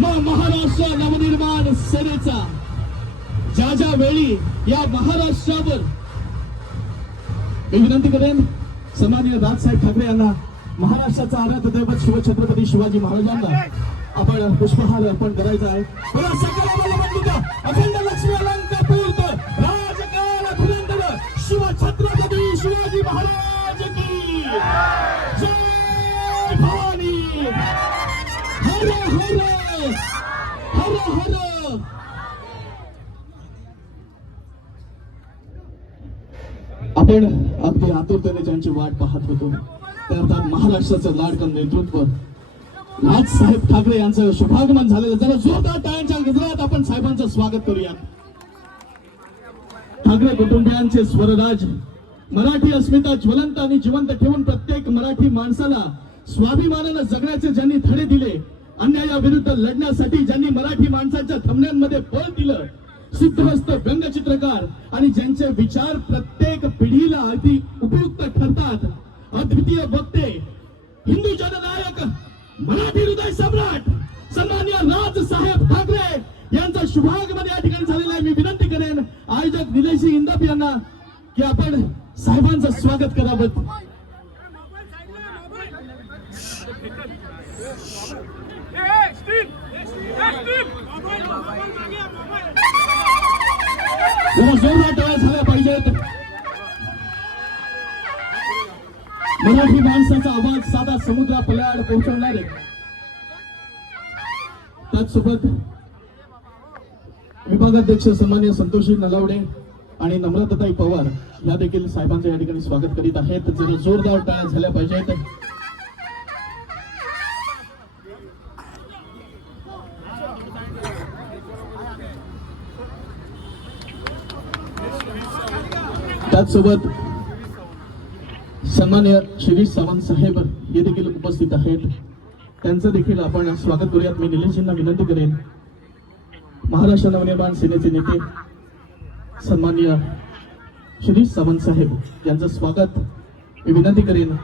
मग महाराष्ट्र नवनिर्माण सेनेचा ज्या ज्या वेळी या महाराष्ट्रावर मी विनंती करेन सन्माननीय राजसाहेब ठाकरे यांना महाराष्ट्राचा आराध्य दैवत शिवछत्रपती शिवाजी महाराजांना आपण पुष्पहार अर्पण करायचा आहे. अखंड लक्ष्मी अलंकापूर्त राजकाल शिव शिवछत्रपती शिवाजी महाराज की. जय भवानी. हर हर हर आपण अगदी आतुरतेने ज्यांची वाट पाहत होतो. त्या अर्थात महाराष्ट्राचं लाडकं नेतृत्व. राज साहेब ठाकरे यांचं शुभागमन झालेलं. जरा जोरदार टाळ्यांच्या गजरात आपण साहेबांचं स्वागत करूया ठाकरे कुटुंबियांचे स्वरराज मराठी अस्मिता ज्वलंत आणि जिवंत ठेवून प्रत्येक मराठी माणसाला स्वाभिमानानं जगण्याचे ज्यांनी धडे दिले अन्यायाविरुद्ध लढण्यासाठी ज्यांनी मराठी माणसाच्या थमण्यांमध्ये बळ दिलं सुप्रस्त व्यंगचित्रकार आणि ज्यांचे विचार प्रत्येक पिढीला अगदी उपयुक्त ठरतात अद्वितीय वक्ते हिंदू जननायक मराठी हृदय सम्राट सन्मान्य राज साहेब ठाकरे यांचा शुभागमन या ठिकाणी झालेला आहे. मी विनंती करेन आयोजक निलेशी इंदप यांना की आपण साहेबांचं स्वागत करावं. जरा जोरदार टाळ्या झाल्या पाहिजेत. मराठी माणसाचा आवाज साधा समुद्रा पल्याड पोहोचवणारे. त्याचसोबत विभागाध्यक्ष सन्मान्य संतोषी नलावडे आणि नम्रताताई पवार या देखील साहेबांचं या ठिकाणी स्वागत करीत आहेत. जरा जोरदार टाळ्या झाल्या पाहिजेत. त्याचसोबत सन्मान्य शिरीष सावंत साहेब हे देखील उपस्थित आहेत. त्यांचं देखील आपण स्वागत करूयात. मी निलेशजींना विनंती करेन. महाराष्ट्र नवनिर्माण सेनेचे नेते सन्मान्य शिरीष सावंत साहेब यांचं स्वागत. मी विनंती करेन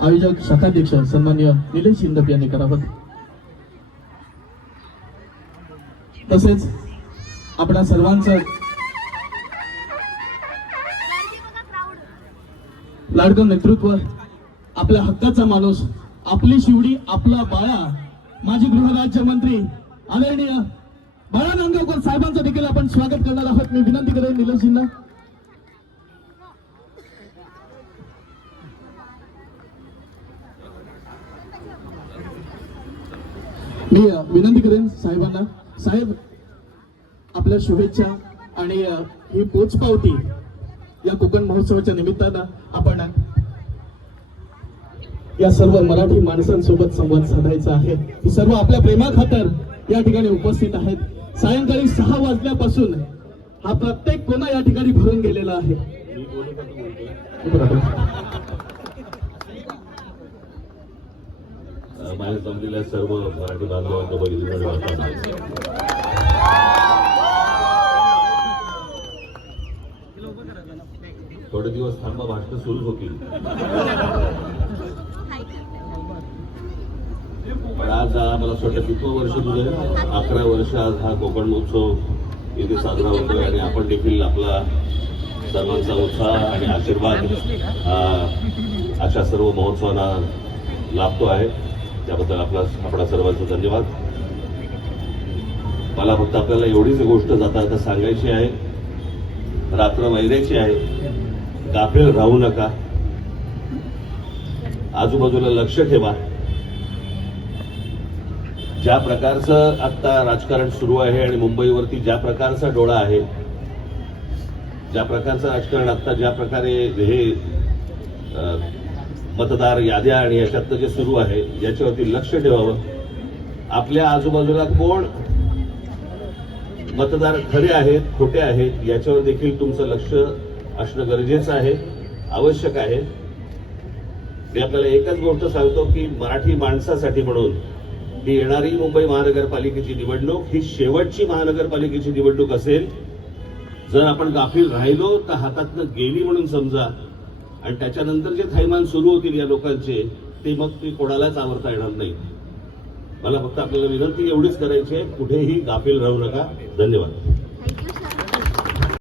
आयोजक शाखाध्यक्ष सन्मान्य निलेश इंदप यांनी करावं. तसेच आपणा सर्वांचं लाडकं नेतृत्व आपल्या हक्काचा माणूस आपली शिवडी आपला बाळा माजी गृहराज्यमंत्री आदरणीय बाळा नांदगावकर साहेबांचं देखील आपण स्वागत करणार आहोत. मी विनंती करेन निलेशजींना. मी विनंती करेन साहेबांना. साहेब आपल्या शुभेच्छा आणि ही पोचपावती या कोकण महोत्सवाच्या निमित्तानं आपण या सर्व मराठी माणसांसोबत संवाद साधायचा आहे. ही सर्व आपल्या प्रेमाखातर या ठिकाणी उपस्थित आहेत. सायंकाळी सहा वाजल्यापासून हा प्रत्येक कोणा या ठिकाणी भरून गेलेला आहे. माझ्या जमलेल्या सर्व मराठी बांधवांना बघितलं आणि वाचताना. थोडे दिवस थांबा भाषण सुरू होतील. पण आज हा मला असं वाटतं कितवं वर्ष तुझं अकरा वर्ष आज हा कोकण महोत्सव इथे साजरा होतोय आणि आपण देखील आपला सर्वांचा उत्साह आणि आशीर्वाद हा अशा सर्व महोत्सवांना लाभतो आहे. त्याबद्दल आपला आपला सर्वांचा धन्यवाद. मला फक्त आपल्याला एवढीच गोष्ट जाता आता सांगायची आहे. रात्र वैरायची आहे. गाफील राहू नका. आजूबाजूला लक्ष ठेवा. ज्या प्रकारचं आता राजकारण सुरू आहे आणि मुंबईवरती ज्या प्रकारचा डोळा आहे ज्या प्रकारचं राजकारण आता ज्या प्रकारे हे मतदार याद्या आणि याच्यातलं जे सुरू आहे याच्यावरती लक्ष ठेवावं. आपल्या आजूबाजूला कोण मतदार खरे आहेत खोटे आहेत याच्यावर देखील तुमचं लक्ष असणं गरजेचं आहे आवश्यक आहे. मी आपल्याला एकच गोष्ट सांगतो की मराठी माणसासाठी म्हणून ही येणारी मुंबई महानगरपालिकेची निवडणूक ही शेवटची महानगरपालिकेची निवडणूक असेल जर आपण गाफील राहिलो तर हातातनं गेली म्हणून समजा आणि त्याच्यानंतर जे थैमान सुरू होतील या लोकांचे ते मग ते कोणालाच आवरता येणार नाही. मला फक्त आपल्याला विनंती एवढीच करायची आहे कुठेही गाफील राहू नका. धन्यवाद.